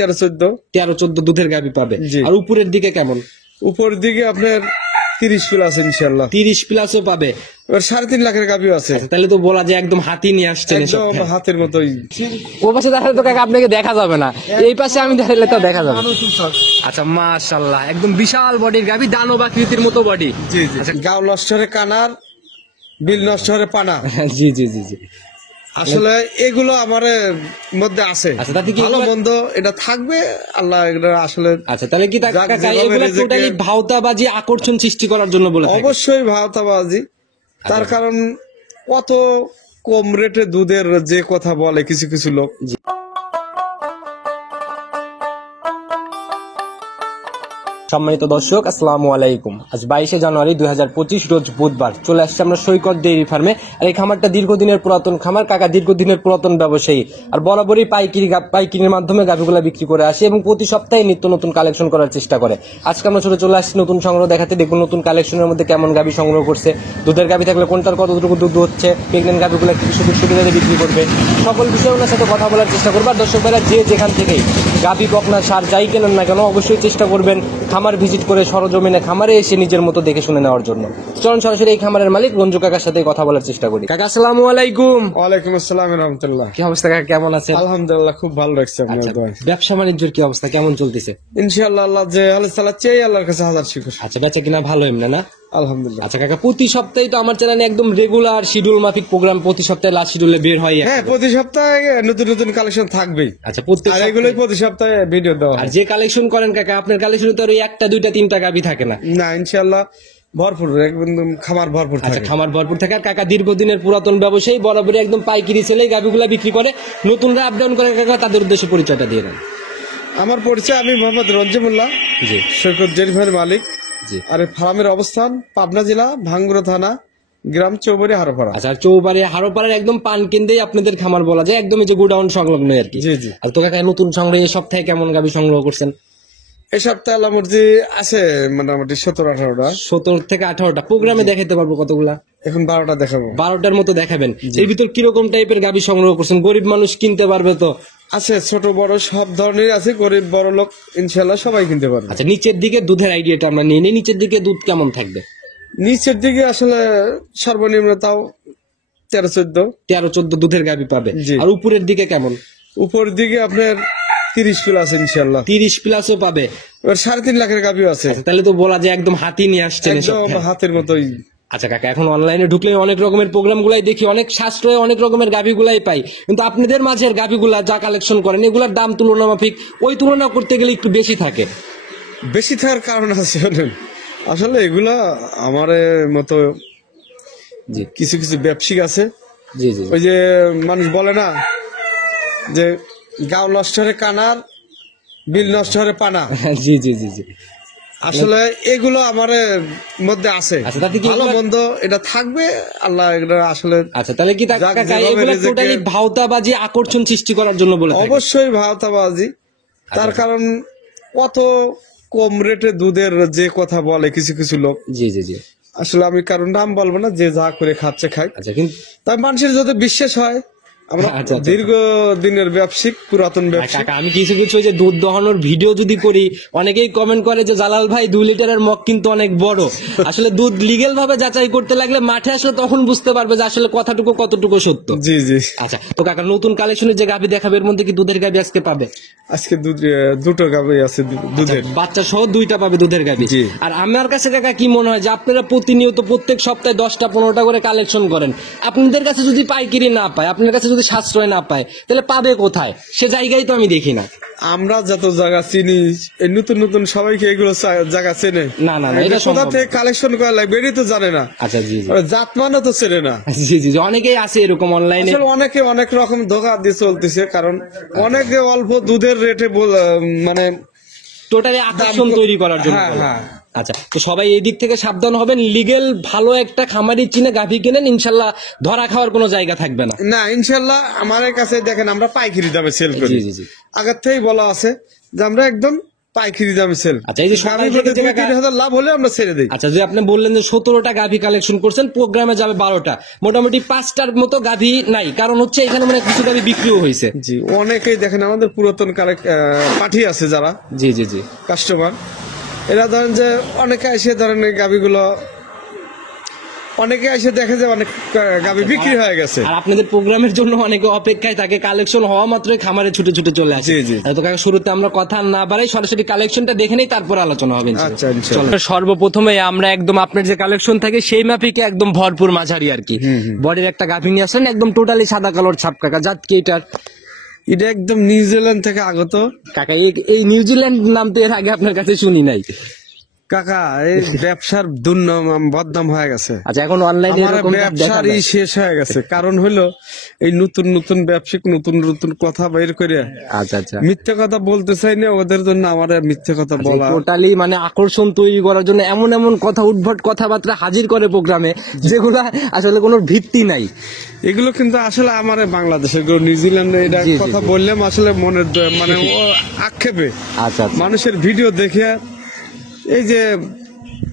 13-14 দুধের গাভী পাবে। আর উপরের দিকে কেমন? উপরের দিকে আপনার 30 প্লাস ইনশাআল্লাহ। 30 প্লাসও পাবে। এবার 3.5 লাখের গাভীও আছে। তাহলে তো বলা যায় একদম হাতি নিয়ে আসছেন। একদম হাতের মতোই। ও পাশে দাঁড়ালে তো কাকা আপনাকে দেখা যাবে না, এই পাশে আমি দাঁড়ালে তো দেখা যাবে। আচ্ছা মাশাআল্লাহ, একদম বিশাল বডির গাভী, দানব আকৃতির মতো বডি। জি জি। গাও নষ্ট হলে কানার, বিল নষ্ট হলে পানা। জি জি জি জি। আসলে এগুলো আমার মধ্যে আছে। আচ্ছা তাতে কি ভালো মন্দ এটা থাকবে, আল্লাহ এগুলো আসলে। আচ্ছা তাহলে কি এগুলো টোটালি ভাওতাবাজি, আকর্ষণ সৃষ্টি করার জন্য বলে? অবশ্যই ভাওতাবাজি। তার কারণ কত কম রেটে দুধের যে কথা বলে কিছু কিছু লোক। সম্মানিত দর্শক, আসসালামু আলাইকুম। আজ 22শে জানুয়ারি 2025 রোজ বুধবার। চলে আসছে আমরা সৈকত ডেইরি ফার্মে। আর এই খামারটা দীর্ঘদিনের পুরাতন খামার, কাকা দীর্ঘদিনের পুরাতন ব্যবসায়ী, আর বরাবরই পাইকারির মাধ্যমে গাভীগুলা বিক্রি করে আসে এবং প্রতি সপ্তাহে নিত্য নতুন কালেকশন করার চেষ্টা করে। আজকে আমরা চলে আসছি নতুন সংগ্রহ দেখাতে। দেখুন নতুন কালেকশনের মধ্যে কেমন গাভী সংগ্রহ করছে, দুধের গাভী থাকলে কোনটার কতটুকু দুধ হচ্ছে, প্রেগনেন্ট গাভীগুলো কি সুযোগ সুবিধাতে বিক্রি করবে, সকল বিষয়ে ওনার সাথে কথা বলার চেষ্টা করবো। আর দর্শক ভাইরা যে যেখান থেকেই গাভী বকনা সার যাই কেনেন না কেন, অবশ্যই চেষ্টা করবেন খামার ভিজিট করে সরজমিনে খামারে এসে নিজের মতো দেখে শুনে নেওয়ার জন্য। চলুন সরাসরি এই খামারের মালিক রঞ্জু কাকার সাথে কথা বলার চেষ্টা করি। কাকা আসসালামু আলাইকুম। ওয়ালাইকুম আসসালাম রাহমাতুল্লাহ। কি অবস্থা কাকা, কেমন আছেন? আলহামদুলিল্লাহ, খুব ভালো লাগছে আপনার দোয়ায়। ব্যবসা বাণিজ্যের কি অবস্থা, কেমন চলতেছে? ইনশাআল্লাহ আল্লাহ যে হালে চালাচ্ছে আল্লাহর কাছে হাজার শুকর। আচ্ছা বেচা কিনা ভালো এমনি না? আলহামদুলিল্লাহ। আচ্ছা কাকা, প্রতি সপ্তাহে তো আমার চ্যানেলে একদম রেগুলার শিডিউল মাফিক প্রোগ্রাম প্রতি সপ্তাহে লাস্ট শিডিউলে বের হয়। হ্যাঁ, প্রতি সপ্তাহে নতুন নতুন কালেকশন থাকবেই। আচ্ছা প্রত্যেক এগুলোই প্রতি সপ্তাহে ভিডিও দেওয়া। আর যে কালেকশন করেন কাকা, আপনার কালেকশনে তো আর একটা দুইটা তিনটা গাভী থাকে না। না, ইনশাআল্লাহ ভরপুর, একদম খামার ভরপুর থাকে। আচ্ছা খামার ভরপুর থাকে। আর কাকা দীর্ঘদিনের পুরাতন ব্যবসায়ী, বরাবরই একদম পাইকারি সেলে গাভীগুলা বিক্রি করে, নতুনরা আপ ডাউন করে। কাকা তাদের উদ্দেশ্যে পরিচয়টা দিয়ে দেন। আমার পরিচয়, আমি মোহাম্মদ রঞ্জিমুল্লাহ, জি, সৈকত ডেইরি ফার্মের মালিক। জি। আর এই ফার্মের অবস্থান পাবনা জেলা ভাঙ্গুড়া থানা, গ্রাম চৌবাড়ি হারোপাড়া। আচ্ছা চৌবাড়ি হারোপাড়ার একদম পান কেন্দ্রেই আপনাদের খামার বলা যায়, একদম এই যে গোডাউন সংলগ্ন আর কি। জি জি। আর তো কাকা নতুন সংগ্রহ এই সপ্তাহে কেমন গাভী সংগ্রহ করছেন? এই সপ্তাহে আল্লাহ মর্জি আছে মোটামুটি 17-18টা। 17 থেকে 18টা প্রোগ্রামে দেখাতে পারবো কতগুলা? এখন 12টা দেখাবো। 12টার মতো দেখাবেন। এর ভিতর কিরকম টাইপের গাভী সংগ্রহ করছেন? গরিব মানুষ কিনতে পারবে তো? আছে, ছোট বড় সব ধরনের আছে, গরিব বড় লোক ইনশাআল্লাহ সবাই কিনতে পারবে। আচ্ছা নিচের দিকে দুধের আইডিয়াটা আমরা নিয়ে নিই। নিচের দিকে দুধ কেমন থাকবে? নিচের দিকে আসলে সর্বনিম্ন তাও 13-14 দুধের গাভী পাবে। আর উপরের দিকে কেমন? উপরের দিকে আপনার 30 প্লাস ইনশাআল্লাহ। 30 প্লাসও পাবে। এবার 3.5 লাখের গাভীও আছে। তাহলে তো বলা যায় একদম হাতি নিয়ে আসছেন। একদম হাতের মতোই। আচ্ছা কাকা, এখন অনলাইনে ঢুকলে অনেক রকমের প্রোগ্রাম গুলাই দেখি, অনেক সাশ্রয়ে অনেক রকমের গাভী গুলাই পাই, কিন্তু আপনাদের মাঝের গাভীগুলা যা কালেকশন করেন এগুলার দাম তুলনা মাফিক ওই তুলনা করতে গেলে একটু বেশি থাকে। বেশি থাকার কারণ আছে আসলে এগুলা আমার মতো কিছু কিছু ব্যবসায়িক আছে। জি জি। ওই যে মানুষ বলে না যে গাও নষ্ট হলে কানার, বিল নষ্ট হলে পানা। জি জি জি জি। আসলে এগুলো আমার মধ্যে আছে। আচ্ছা তাতে কি ভালো মন্দ এটা থাকবে, আল্লাহ এগুলো আসলে। আচ্ছা তাহলে কি কাকা এগুলো টোটালি ভাওতাবাজি, আকর্ষণ সৃষ্টি করার জন্য বলে? অবশ্যই ভাওতাবাজি। তার কারণ কত কম রেটে দুধের যে কথা বলে কিছু কিছু লোক। জি জি জি। আসলে আমি কারণ নাম বলবো না, যে যা করে খাচ্ছে খাই। আচ্ছা কিন্তু তাই মানুষের যদি বিশ্বাস হয়, আমরা দীর্ঘ দিনের ব্যবসায়িক, পুরাতন ব্যবসায়িক। আমি কিছু কিছু যে দুধ দহনের ভিডিও যদি করি, অনেকেই কমেন্ট করে যে জালাল ভাই 2 লিটারের মগ কিন্তু অনেক বড়। আসলে দুধ লিগেল ভাবে যাচাই করতে লাগলে মাঠে আসলে তখন বুঝতে পারবে যে আসলে কথাটুকু কতটুকু সত্য। জি জি। আচ্ছা তো কাকা নতুন কালেকশনের যে গাভী দেখাবে এর মধ্যে কি দুধের গাভী আজকে পাবে? আজকে দুটো গাভী আছে দুধের, বাচ্চা সহ 2টা পাবে দুধের গাভী। আর আমার কাছে কাকা কি মনে হয় যে আপনারা প্রতিনিয়ত প্রত্যেক সপ্তাহে 10টা 15টা করে কালেকশন করেন, আপনাদের কাছে যদি পাইকারি না পায়, আপনার কাছে যদি সাশ্রয় না পায়, তাহলে পাবে কোথায়? সে জায়গায় তো আমি দেখি না। আমরা যত জায়গা চিনি, নতুন নতুন সবাইকে এগুলো জায়গা চেনে না না এটা কোথা থেকে কালেকশন করা লাগবে এটাই তো জানে না। আচ্ছা জি জি। জাতমানও তো চেনে না। জি জি। অনেকেই আছে এরকম অনলাইনে, অনেকে অনেক রকম ধোঁকা দিয়ে চলতেছে। কারণ অনেকে অল্প দুধের রেটে মানে টোটালি আকর্ষণ তৈরি করার জন্য। হ্যাঁ। আচ্ছা তো সবাই এই দিক থেকে সাবধান হবেন, লিগেল ভালো একটা খামারি চিনে গাভী কেনেন, ইনশাল্লাহ ধরা খাওয়ার কোনো জায়গা থাকবে না। না ইনশাল্লাহ। আমার কাছে দেখেন আমরা পাইকারি দামে সেল করি। জি জি। আগের থেকেই বলা আছে যে আমরা একদম পাইকারি দামে সেল। আচ্ছা, এই যে গাভী 27 প্রতি টাকা- 2-3 লাভ হলে আমরা ছেড়ে দিই। আচ্ছা, যে আপনি বললেন যে 17টা গাভী কালেকশন করছেন, প্রোগ্রামে যাবে 12টা, মোটামুটি 5টার মতো গাভী নাই, কারণ হচ্ছে এখানে মানে কিছু গাভী বিক্রিও হয়েছে। জি, অনেকেই দেখেন আমাদের পুরাতন পাঠি আছে যারা জি জি জি। কাস্টমার, এরা ধরেন যে অনেকে এসে ধরেন এই গাভীগুলো, অনেকে এসে দেখে যে অনেক গাভী বিক্রি হয়ে গেছে। আর আপনাদের প্রোগ্রামের জন্য অনেকে অপেক্ষায় থাকে, কালেকশন হওয়া মাত্রই খামারে ছুটে ছুটে চলে আসে। জি, জি। তো কাকা, শুরুতে আমরা কথা না বাড়াই, সরাসরি কালেকশনটা দেখে নেই, তারপর আলোচনা হবে ইনশাআল্লাহ। আচ্ছা, ইনশাআল্লাহ। চলো, সর্বপ্রথমে আমরা একদম আপনার যে কালেকশন থাকে সেই মাফিকে একদম ভরপুর মাঝারি আর কি বডির একটা গাভী নিয়ে আসেন, একদম টোটালি সাদা কালোর ছাপ। কাকা, জাত কি এটার? এটা একদম নিউজিল্যান্ড থেকে আগত। কাকা, এই নিউজিল্যান্ড নাম তো এর আগে আপনার কাছে শুনি নাই। কাকা, এই ব্যবসার দুর্নাম বদনাম হয়ে গেছে। আচ্ছা, এখন অনলাইনে আমার এরকম দেখা ব্যবসারই যায়। শেষ হয়ে গেছে। কারণ হলো এই নতুন নতুন ব্যবসায়িক নতুন নতুন কথা বের করে আচ্ছা আচ্ছা, মিথ্যে কথা বলতে চাই না, ওদের জন্য আমার আর মিথ্যে কথা বলা। টোটালি মানে আকর্ষণ তৈরি করার জন্য এমন এমন কথা, উদ্ভট কথাবার্তা হাজির করে প্রোগ্রামে, যেগুলা আসলে কোনো ভিত্তি নাই। এগুলো কিন্তু আসলে আমার বাংলাদেশের নিউজিল্যান্ডে এটা জি, জি, কথা জি। বললাম আসলে মনের মানে ও আক্ষেপে আচ্ছা আচ্ছা, মানুষের ভিডিও দেখে এই যে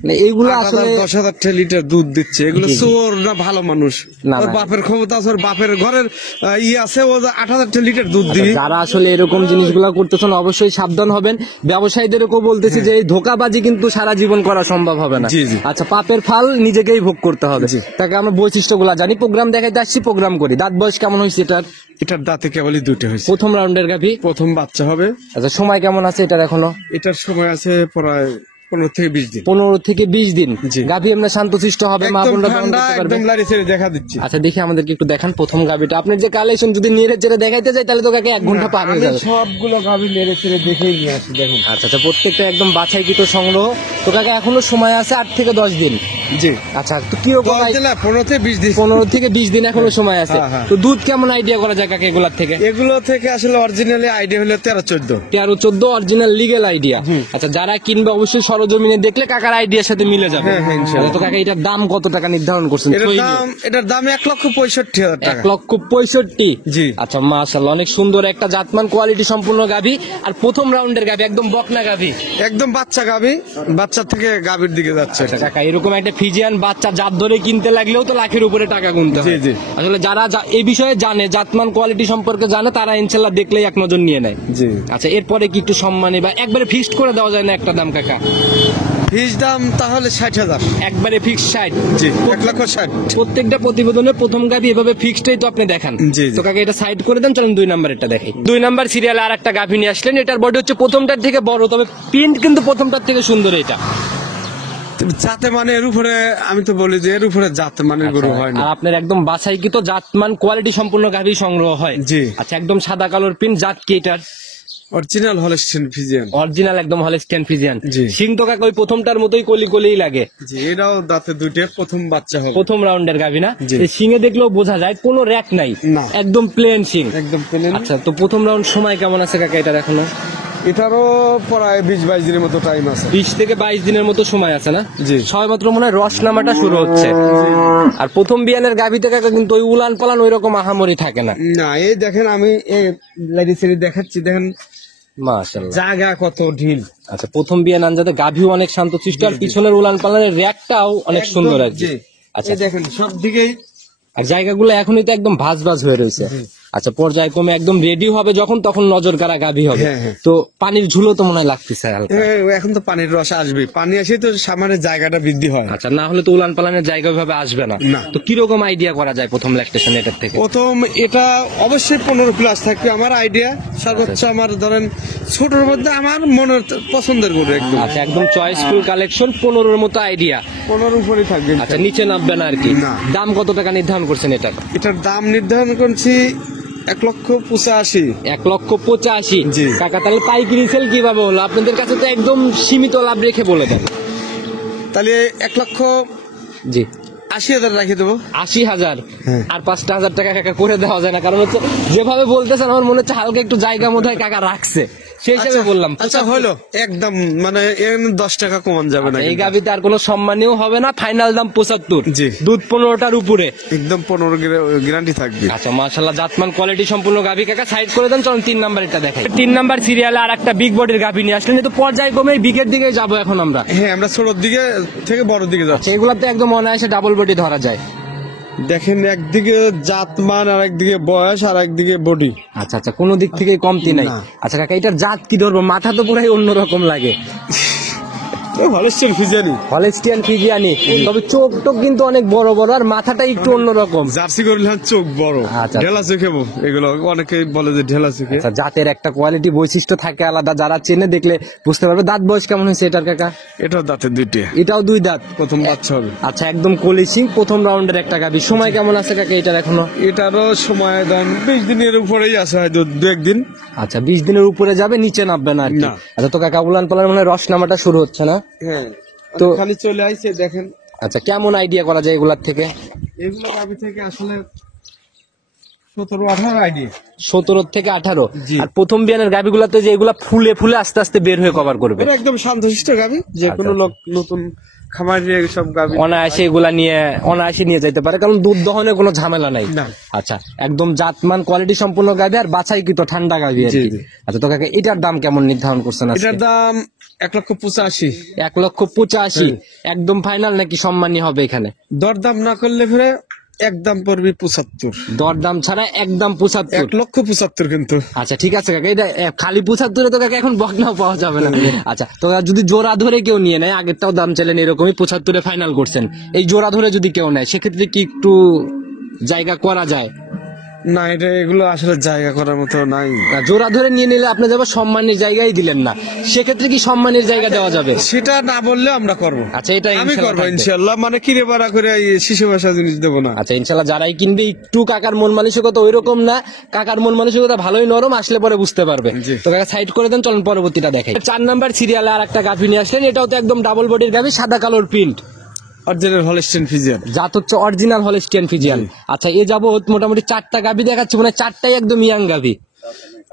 মানে এইগুলো আসলে 10,000 লিটার দুধ দিচ্ছে, এগুলো জি, জি। চোর না ভালো মানুষ? না, ওর না। বাপের ক্ষমতা আছে, ওর বাপের ঘরের আছে, ও 8,000 লিটার দুধ দিবি। যারা আসলে এরকম জিনিসগুলো করতেছেন অবশ্যই সাবধান হবেন। ব্যবসায়ীদেরকেও বলতেছি যে এই ধোকাবাজি কিন্তু সারা জীবন করা সম্ভব হবে না। জি, জি। আচ্ছা, পাপের ফল নিজেকেই ভোগ করতে হবে। জি। তাকে আমরা বৈশিষ্ট্যগুলো জানি, প্রোগ্রাম দেখাইতে আসছি, প্রোগ্রাম করি। দাঁত বয়স কেমন হয়েছে এটার? এটার দাঁতে কেবলই 2টা হয়েছে, প্রথম রাউন্ডের গাভী। প্রথম বাচ্চা হবে। আচ্ছা, সময় কেমন আছে এটার এখনো? এটার সময় আছে প্রায় 15 থেকে 20 দিন। 15 থেকে 20 দিন। জি। গাভী আমরা শান্তশিষ্ট হবে, মা একদম বোনরা দহন ঠান্ডা, করতে পারবে। একদম লাড়ি ছেড়ে দেখা দিচ্ছি। আচ্ছা, দেখি আমাদেরকে একটু দেখান প্রথম গাভীটা। আপনার যে কালেকশন যদি নেড়ে চেড়ে দেখাইতে চাই তাহলে তো কাকে 1 ঘন্টা পার হয়ে আমি যাবে। সবগুলো গাভী নেড়ে ছেড়ে দেখেই নিয়ে আসি, দেখুন। আচ্ছা আচ্ছা, প্রত্যেকটা একদম বাছাইকৃত সংগ্রহ। তো কাকা, এখনো সময় আছে 8 থেকে 10 দিন। জি, আচ্ছা, তো কিরকম 15 থেকে 20 দিন। 15 থেকে 20 দিন এখনো সময় আছে। হ্যাঁ, হ্যাঁ। তো দুধ কেমন আইডিয়া করা যায় কাকা এগুলার থেকে? এগুলো থেকে আসলে অরিজিনালি আইডিয়া হলো 13-14। 13-14 অরিজিনাল লিগ্যাল আইডিয়া। আচ্ছা, যারা কিনবে অবশ্যই সরজমিনে দেখলে কাকার আইডিয়ার সাথে মিলে যাবে। হ্যাঁ, হ্যাঁ, ইনশাআল্লাহ। তো কাকা, এটার দাম কত টাকা নির্ধারণ করছেন? এটার দাম 1,65,000 টাকা। 1,65,000। জি। আচ্ছা, মাশাআল্লাহ, অনেক সুন্দর একটা জাতমান কোয়ালিটি সম্পূর্ণ গাভী, আর প্রথম রাউন্ডের গাভী, একদম বকনা গাভী। একদম বাচ্চা গাভী, বাচ্চা থেকে গাভীর দিকে যাচ্ছে। আচ্ছা কাকা, এরকম একটা ফিজিয়ান বাচ্চা জাত ধরে কিনতে লাগলেও তো লাখের উপরে টাকা গুনতে হয়। জি, জি। আসলে যারা এই বিষয়ে জানে, জাতমান কোয়ালিটি সম্পর্কে জানে, তারা ইনশাল্লাহ দেখলেই এক নজর নিয়ে নেয়। জি। আচ্ছা, এরপরে কি একটু সম্মানী বা একবারে ফিক্সড করে দেওয়া যায় না একটা দাম কাকা? ফিস দাম তাহলে 60,000। একবারে ফিক্স 60? জি, 1,60,000। প্রত্যেকটা প্রতিবেদনে প্রথম গাভী এভাবে ফিক্সডই তো আপনি দেখান। জি, জি। তো কাকা, এটা সাইড করে দেন, চলুন 2 নাম্বারটা দেখাই। 2 নাম্বার সিরিয়ালে আর একটা গাভী নিয়ে আসলেন। এটার বডি হচ্ছে প্রথমটার থেকে বড়, তবে প্রিন্ট কিন্তু প্রথমটার থেকে সুন্দর। এটা জাতে মানে এর উপরে আমি তো বলি যে এর উপরে জাত মানে গরু হয় না। আর আপনার একদম বাছাইকৃত জাতমান কোয়ালিটি সম্পূর্ণ গাভী সংগ্রহ হয়। জি। আচ্ছা, একদম সাদা কালোর প্রিন্ট। জাত কি এটার? Original Holstein Friesian. অরিজিনাল একদম হলস্টিয়ান ফ্রিজিয়ান। জি। সিং তো কাকা ওই প্রথমটার মতোই কলি কলিই লাগে। জি, এটাও দাঁতে 2টে, প্রথম বাচ্চা হবে। প্রথম রাউন্ডের গাভী না? জি। সিংয়ে দেখলেও বোঝা যায় কোনো র্যাক নাই, না। একদম প্লেন সিং। একদম প্লেন। আচ্ছা, তো প্রথম রাউন্ড সময় কেমন আছে কাকা এটার এখনো? এটারও প্রায় 20-22 দিনের মতো টাইম আছে। 20 থেকে 22 দিনের মতো সময় আছে না? জি। সবেমাত্র মনে হয় রস নামাটা শুরু হচ্ছে। আর প্রথম বিয়ানের গাভী থেকে কিন্তু ওই উলান পালান ওই রকম আহামরি থাকে না। না, এই দেখেন আমি এই লাইডি ছেড়ে দেখাচ্ছি, দেখেন মাশাআল্লাহ, জায়গা কত ঢিল। আচ্ছা, প্রথম বিয়ান আনজাতে গাভীও অনেক শান্তশিষ্ট, আর পিছনের উলান পালানের র্যাকটাও অনেক সুন্দর আর কি। জি। আচ্ছা, এই দেখেন সব দিকেই আর জায়গাগুলো এখনই তো একদম ভাঁজ ভাঁজ হয়ে রয়েছে। আচ্ছা, পর্যায়ক্রমে একদম রেডি হবে যখন, তখন নজর কাড়া গাভী হবে। হ্যাঁ, হ্যাঁ। তো পানির ঝুলো তো মনে হয় লাগতেছে হালকা। এখন তো পানির রস আসবে, পানি আসে তো সামনে জায়গাটা বৃদ্ধি হয়। আচ্ছা, না হলে তো উলান পালানের জায়গা ভাবে আসবে না। না। তো কিরকম আইডিয়া করা যায় প্রথম ল্যাকটেশন এটার থেকে? প্রথম এটা অবশ্যই 15+ থাকবে আমার আইডিয়া। সর্বোচ্চ আমার ধরেন ছোটর মধ্যে আমার মনের পছন্দের গরু একদম। আচ্ছা, একদম চয়েসফুল কালেকশন, 15-র মতো আইডিয়া। 15 উপরে থাকবে। আচ্ছা, নিচে নামবে না আর কি? না। দাম কত টাকা নির্ধারণ করছেন এটার? এটার দাম নির্ধারণ করছি 1,85,000। 1,85,000। জি। কাকা, তাহলে পাইকারি সেল কিভাবে হলো? আপনাদের কাছে তো একদম সীমিত লাভ রেখে বলে দেন। তাহলে 1,80,000 রাখি দেবো। 80,000? হ্যাঁ। আর 5,000 টাকা কাকা করে দেওয়া যায় না? কারণ হচ্ছে যেভাবে বলতেছেন আমার মনে হচ্ছে হালকা একটু জায়গা মধ্যে কাকা রাখছে। সেই হিসাবে বললাম। আচ্ছা হলো একদম মানে 10 টাকা কমান যাবে না এই গাভিতে আর কোনো সম্মানীয় হবে না, ফাইনাল দাম 75। জি। দুধ 15টার উপরে। একদম 15 গ্যারান্টি থাকবে। আচ্ছা মাশাআল্লাহ, জাতমান কোয়ালিটি সম্পূর্ণ গাভি কাকা, সাইড করে দেন। চলুন 3 নাম্বার এটা দেখাই। 3 নাম্বার সিরিয়ালে আর একটা বিগ বডির গাভি নিয়ে আসলেন, কিন্তু পর্যায়ক্রমে বিগের দিকে যাবো এখন আমরা। হ্যাঁ আমরা ছোটর দিকে থেকে বড় দিকে যাচ্ছি। এগুলাতে একদম অনায়াসে ডাবল বডি ধরা যায়। দেখেন একদিকে জাতমান আর একদিকে বয়স আর একদিকে বডি। আচ্ছা আচ্ছা, কোনো দিক থেকে কমতি নাই। না। আচ্ছা কাকা, এটার জাত কি ধরবো? মাথা তো পুরাই অন্যরকম লাগে। Holstein Friesian. হলস্টিয়ান ফ্রিজিয়ানি, তবে চোখ টোক কিন্তু অনেক বড় বড় আর মাথাটা একটু অন্যরকম। জার্সি করলে চোখ বড়, আচ্ছা। ঢেলা চোখে এগুলো অনেকেই বলে যে ঢেলা চোখে। আচ্ছা, জাতের একটা কোয়ালিটি বৈশিষ্ট্য থাকে আলাদা, যারা চেনে দেখলে বুঝতে পারবে। দাঁত বয়স কেমন হয়েছে এটার কাকা? এটাও দাঁতের দুইটা, এটাও 2 দাঁত, প্রথম বাচ্চা হবে। আচ্ছা একদম কলিসিং, প্রথম রাউন্ডের একটা গাভি। সময় কেমন আছে কাকা এটার এখনো? এটারও সময় ধরেন 20 দিনের উপরেই আছে, হয়তো 2-1 দিন। আচ্ছা 20 দিনের উপরে যাবে, নিচে নামবে না আর কি। না। আচ্ছা তো কাকা, উলান পালান মানে রস নামাটা শুরু হচ্ছে না? হ্যাঁ তো খালি চলে আইছে দেখেন। আচ্ছা কেমন আইডিয়া করা যায় এগুলার থেকে? এগুলো গাভি থেকে আসলে 17-18 আইডিয়া। 17 থেকে 18। জি। আর প্রথম বিয়ানের গাভিগুলাতে যে এগুলা ফুলে ফুলে আস্তে আস্তে বের হয়ে কভার করবে। এটা একদম শান্তশিষ্ট গাভি, যে কোনো লোক নতুন খামারি সব গাভি অনায়াসে এগুলা নিয়ে অনায়াসে নিয়ে যেতে পারে, কারণ দুধ দহনে কোনো ঝামেলা নাই। না। আচ্ছা একদম জাতমান কোয়ালিটি সম্পূর্ণ গাভি আর বাছাই কি তো ঠান্ডা গাভি আর জি, কি। জি। আচ্ছা তো কাকা, এটার দাম কেমন নির্ধারণ করছেন আজকে? এটার দাম 1,85,000। 1,85,000 একদম ফাইনাল নাকি সম্মানী হবে এখানে? দরদাম না করলে ফিরে একদম পড়বে 75। দরদাম ছাড়া একদম 75। 1,75,000 কিন্তু। আচ্ছা ঠিক আছে কাকা, এটা খালি 75 তো কাকা এখন বকনাও পাওয়া যাবে না। আচ্ছা তো যদি জোড়া ধরে কেউ নিয়ে নেয়, আগেরটাও দাম চাইলেন এরকমই 75 ফাইনাল করছেন, এই জোড়া ধরে যদি কেউ নেয় সেক্ষেত্রে কি একটু জায়গা করা যায়? না, এটা এগুলো আসলে জায়গা করার মতো নাই। না, জোড়া ধরে নিয়ে নিলে আপনি যাবে সম্মানের জায়গায় দিলেন না, সেক্ষেত্রে কি সম্মানের জায়গা দেওয়া যাবে? সেটা না বললে আমরা করবো। আচ্ছা এটা আমি ইনশাআল্লাহ করবো থাকবে। ইনশাল্লাহ, মানে কিনে বাড়া করে শিশু ভাষা জিনিস দেবো না। আচ্ছা ইনশাল্লাহ, যারাই কিনবে একটু কাকার মন মানসিকতা ওইরকম না, কাকার মন মানসিকতা ভালোই নরম, আসলে পরে বুঝতে পারবে। জি। তো কাকা সাইড করে দেন, চলুন পরবর্তীটা দেখাই। 4 নাম্বার সিরিয়ালে আর একটা গাভি নিয়ে আসলেন, এটাও তো একদম ডাবল বডির গাভি, সাদা কালোর প্রিন্ট, অরিজিনাল হলস্টিয়ান ফ্রিজিয়ান। জাত হচ্ছে অরিজিনাল হলস্টিয়ান ফ্রিজিয়ান। আচ্ছা এ যাবত মোটামুটি 4টা গাভি দেখাচ্ছে, মানে 4টাই একদম ইয়াং গাভি।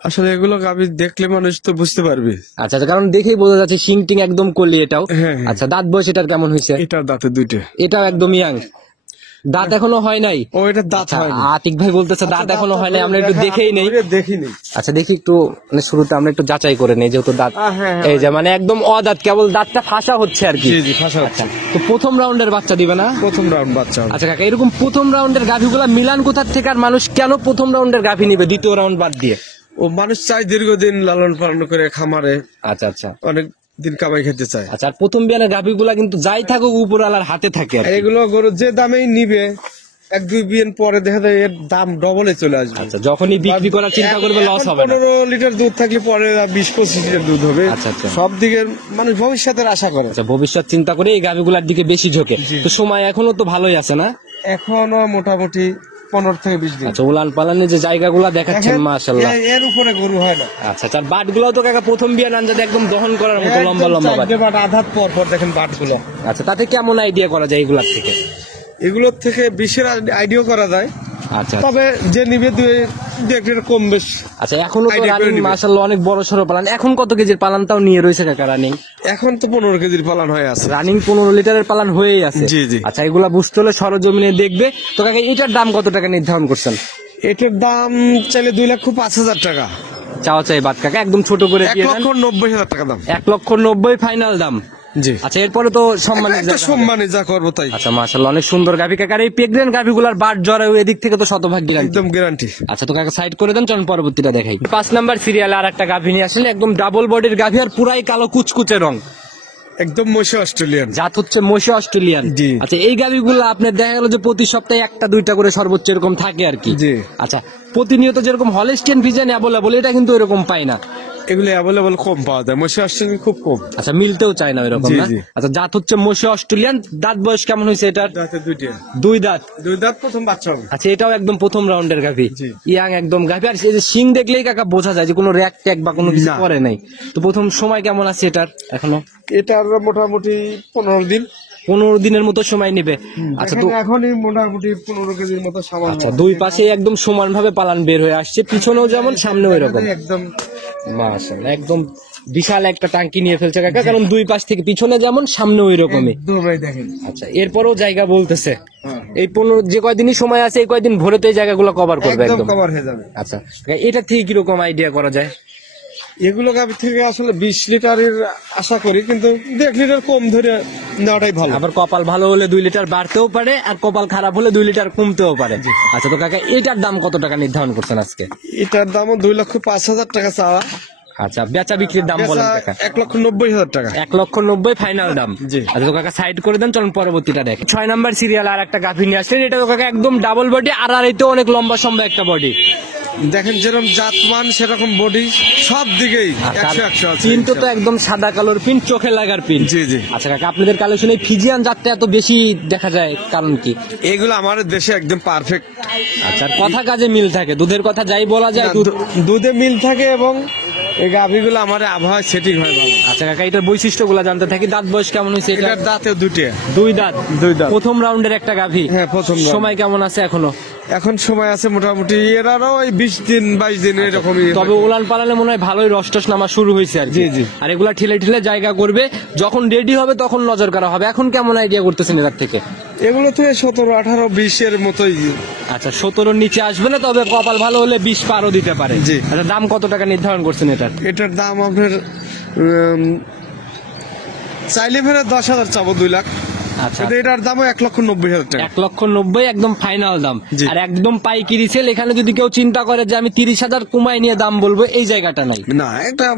আসলে এগুলো গাভি দেখলে মানুষ তো বুঝতে পারবে। আচ্ছা আচ্ছা, কারণ দেখেই বোঝা যাচ্ছে শিং টিং একদম কলি এটাও। হ্যাঁ, হ্যাঁ। আচ্ছা দাঁত বয়স এটার কেমন হয়েছে? এটার দাঁতে দুইটা। এটাও একদম ইয়াং, দাঁত এখনো হয় নাই। ও এটা দাঁত আচ্ছা, হয়নি। আতিক ভাই বলতেছে দাঁত এখনো হয় নাই, আমরা একটু দেখেই নেই। দেখিনি। আচ্ছা দেখি একটু, মানে শুরুতে আমরা একটু যাচাই করে নেই, যেহেতু দাঁত হ্যাঁ, এই যে মানে একদম অদাঁত, কেবল দাঁতটা ফাঁসা হচ্ছে আর কি। জি জি ফাঁসা হচ্ছে। তো প্রথম রাউন্ডের বাচ্চা দিবে না? প্রথম রাউন্ড বাচ্চা হবে। আচ্ছা কাকা, এরকম প্রথম রাউন্ডের গাভিগুলা মিলান কোথার থেকে, আর মানুষ কেন প্রথম রাউন্ডের গাভি নিবে দ্বিতীয় রাউন্ড বাদ দিয়ে? ও মানুষ চায় দীর্ঘদিন লালন পালন করে খামারে আচ্ছা আচ্ছা অনেক দিন কামাই খেতে চায়। আচ্ছা, আর প্রথম বিয়ানের গাভিগুলা কিন্তু যাই থাকুক উপরওয়ালার হাতে থাকে আর কি। এগুলো গরু যে দামেই নিবে 1-2 বিয়ের পরে দেখা যায় এর দাম ডবলে চলে আসবে। আচ্ছা যখনই বিক্রি করার চিন্তা করবে লস এখন হবে না। 15 লিটার দুধ থাকলে পরে 20-25 লিটার দুধ হবে। আচ্ছা, আচ্ছা। সব দিকে মানুষ ভবিষ্যতের আশা করে। আচ্ছা ভবিষ্যৎ চিন্তা করে এই গাভিগুলার দিকে বেশি ঝোঁকে। তো সময় এখনো তো ভালোই আছে না? এখনো মোটামুটি 15 থেকে 20 দিন। আচ্ছা উলান পালানের যে জায়গাগুলা দেখাচ্ছেন মাশাআল্লাহ। এর উপরে গরু হয় না। আচ্ছা আচ্ছা, বাট গুলাও তো কাকা প্রথম বিয়ান আনজাতে একদম দহন করার মতো লম্বা লম্বা বাট। বাট আধাত পর পর দেখেন বাট গুলো। আচ্ছা তাতে কেমন আইডিয়া করা যায় এগুলার থেকে? এগুলোর থেকে 20-এর আইডিয়া করা যায়, আচ্ছা তবে যে নিবে 2-1 কম বেশ। আচ্ছা, এখনো তো idea করে রানিং নিবে। মাশাআল্লাহ অনেক বড় সড়ো পালান। এখন কত কেজির পালানটাও নিয়ে রয়েছে কাকা রানিং? এখন তো 15 কেজির পালন হয়ে আছে। রানিং 15 লিটারের পালান হয়েই আছে। জি, জি। আচ্ছা এগুলা বুঝতে হলে সরজমিনে দেখবে। তো কাকা এটার দাম কত টাকা নির্ধারণ করছেন? এটার দাম চাইলে 2,05,000 টাকা। চাওয়া চাই বাদ কাকা, একদম ছোট করে দিয়ে দেন। 1,90,000 টাকা দাম। 1,90,000 ফাইনাল দাম। জি। আচ্ছা এরপরে তো সম্মানের একটা জায়গা। সম্মানে যা করবো তাই। আচ্ছা মাশাআল্লাহ অনেক সুন্দর গাভি কাকার। এই প্রেগনেন্ট গাভিগুলার বাট জরায়ু এদিক থেকে তো শতভাগ গ্যারান্টি। একদম গ্যারান্টি। আচ্ছা তো কাকা সাইড করে দেন, চলুন পরবর্তীটা দেখাই। 5 নাম্বার সিরিয়ালে আর একটা গাভি নিয়ে আসলেন, একদম ডাবল বডির গাভি আর পুরাই কালো কুচকুচে রং, একদম মশা অস্ট্রেলিয়ান। জাত হচ্ছে মশি অস্ট্রেলিয়ান। জি। আচ্ছা এই গাভিগুলো আপনার দেখা গেল যে প্রতি সপ্তাহে 1-2টা করে সর্বোচ্চ এরকম থাকে আর কি। জি। আচ্ছা প্রতিনিয়ত যেরকম হলস্টিয়ান ফ্রিজিয়ান অ্যাভেলেবল, এটা কিন্তু এরকম পাই না। এগুলো অ্যাভেলেবল কম পাওয়া যায়, মশা অস্ট্রেলিয়ান খুব কম। আচ্ছা মিলতেও চায় না এরকম জি, না। জি। আচ্ছা জাত হচ্ছে মশি অস্ট্রেলিয়ান। দাঁত বয়স কেমন হয়েছে এটার? দাঁতে দুইটা। 2 দাঁত। 2 দাঁত প্রথম বাচ্চা হবে। আচ্ছা এটাও একদম প্রথম রাউন্ডের গাভি, জি। ইয়াং একদম গাভি। আর এই যে শিং দেখলেই কাকা বোঝা যায় যে কোনো র্যাক ট্যাক বা কোনো কিছু না। করে নাই। তো প্রথম সময় কেমন আছে এটার এখনো? এটার মোটামুটি 15 দিন। 15 দিনের মতো সময় নেবে। আচ্ছা তো দেখেন এখনই মোটামুটি 15 কেজির মতো সামান। আচ্ছা দুই পাশে একদম সমান ভাবে পালান বের হয়ে আসছে, পিছনেও যেমন সামনেও এরকম। একদম মাশাআল্লাহ, একদম বিশাল একটা টাঙ্কি নিয়ে ফেলছে কাকা, কারণ দুই পাশ থেকে পিছনে যেমন সামনে ওই রকমই। একদম ভাই দেখেন। আচ্ছা, এরপরও জায়গা বলতেছে এই 15 যে কয়দিনই সময় আছে এই কয়দিন ভোরে তো এই জায়গাগুলো কভার করবে একদম একদম। কভার হয়ে যাবে। আচ্ছা, এটা থেকে কিরকম আইডিয়া করা যায়? এগুলো গাভী থেকে আসলে 20 লিটারের আশা করি, কিন্তু 1 লিটার কম ধরে নেওয়াটাই ভালো। আবার কপাল ভালো হলে 2 লিটার বাড়তেও পারে, আর কপাল খারাপ হলে 2 লিটার কমতেও পারে। আচ্ছা, তো কাকা এটার দাম কত টাকা নির্ধারণ করছেন আজকে? এটার দামও 2,05,000 টাকা চাওয়া। আচ্ছা, বেচা বিক্রির দাম বলেন কাকা? 1,90,000 টাকা। 1,90,000 ফাইনাল দাম। জি। আচ্ছা, তো কাকা সাইড করে দেন, চলুন পরবর্তীটা দেখেন। 6 নাম্বার সিরিয়াল আর একটা গাভী নিয়ে আসছেন, এটা তো কাকা একদম ডাবল বডি, আর এতে অনেক লম্বা সম্ভব একটা বডি। দেখেন যেরকম জাতমান সেরকম বডি, সব দিকেই 100 আছে। পিন তো একদম সাদা কালোর পিন, চোখে লাগার পিন। জি জি। আচ্ছা কাকা, আপনাদের কালেকশনে ফিজিয়ান জাতটা এত বেশি দেখা যায় কারণ কি? এগুলো আমাদের দেশে একদম পারফেক্ট। আচ্ছা, আর কথা কাজে মিল থাকে, দুধের কথা যাই বলা যায়, দুধে মিল থাকে এবং এই গাভীগুলো আমাদের আবহাওয়ায় সেটিং হয় ভালো। আচ্ছা কাকা, এটার বৈশিষ্ট্যগুলো জানতে থাকি। দাঁত বয়স কেমন হয়েছে এটা? এটার দাঁতে দুটো। দুই দাঁত। দুই দাঁত। প্রথম রাউন্ডের একটা গাভী। হ্যাঁ, প্রথম round। সময় কেমন আছে এখনো? এখন সময় আছে মোটামুটি, এরারও ওই 20 দিন 22 দিন এরকমই। তবে উলান পালানে মনে হয় ভালোই রস নামা শুরু হয়েছে আর কি। জি, জি। আর এগুলা ঠিলে ঠিলে জায়গা করবে, যখন রেডি হবে তখন নজর করা হবে। এখন কেমন আইডিয়া করতেছেন এটার থেকে? এগুলো তো 17, 18, 20 এর মতোই। আচ্ছা, 17 নিচে আসবে না, তবে কপাল ভালো হলে 20 পারও দিতে পারে। জি। আচ্ছা, দাম কত টাকা নির্ধারণ করছেন এটার? এটার দাম আপনার চাইলে ফেরে 10,000 চাবো, 2 লাখ। আচ্ছা, কিন্তু এটার দামও 1,90,000 টাকা। 1,90,000 একদম ফাইনাল দাম। জি। আর একদম পাইকারি সেল। এখানে যদি কেউ চিন্তা করে যে আমি 30,000 কমাই নিয়ে দাম বলবো, এই জায়গাটা নাই। না, এটা